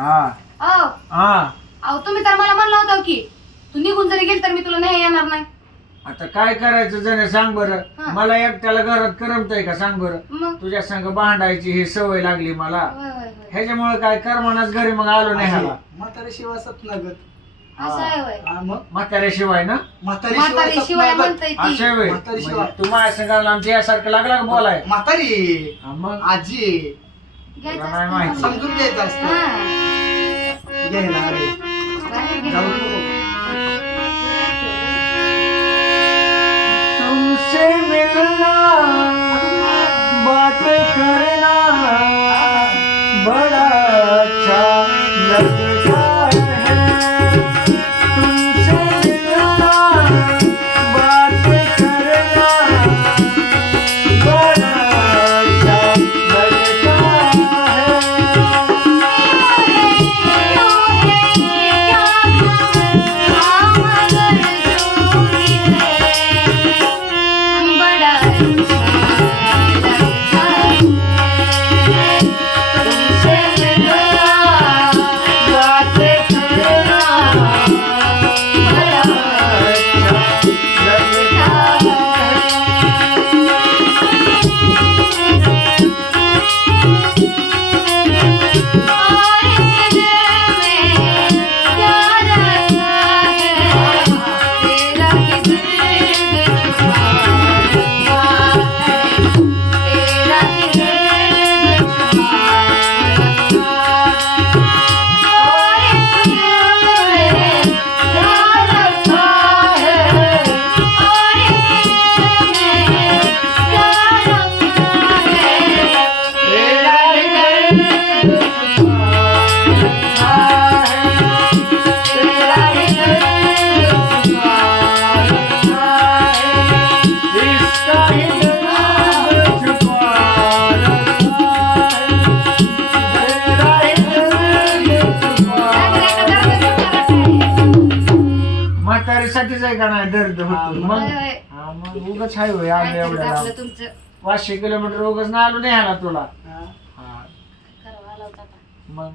हा. अहो. हा. अहो तुम्ही तर मला म्हणलं होतं की तू निघून जरी गेल तर मी तुला नाही येणार नाही. आता काय करायचं जण सांग बरं. हा. मला एकट्याला घरात करमतंय का? सांग बरं. मग? तुझ्या संग भांडायची ही सवय लागली मला. होय होय होय. ह्याच्यामुळे काय करमनाच घरी मग आलो नाही ह्याला. म्हातारी शिवाय सतनागत असं आहे होय. हा मग? म्हाताऱ्याशिवाय ना? म्हातारी म्हातारी शिवाय शिवाय म्हणतय ती. असे होय म्हातारी शिवाय. म्हणजे तू माझ्या संग आला आमच्या यासारखं लागला का बोलाय? म्हातारी. हा, मग? आजी. घ्यायचं तुला नाही असतं माहिती. मला. समजून घ्यायचं असतं. हा. घ्यायला आले म्हातारीसाठीच आहे का नाही? दर्द होतो. मग? हा, मग उगाच आहे होय आलो एवढ्या लांब. तुमचं. पाचशे किलोमीटर उगाच ना आलो नाही आला तुला. हा. हा. करावं आला होता आता. मग?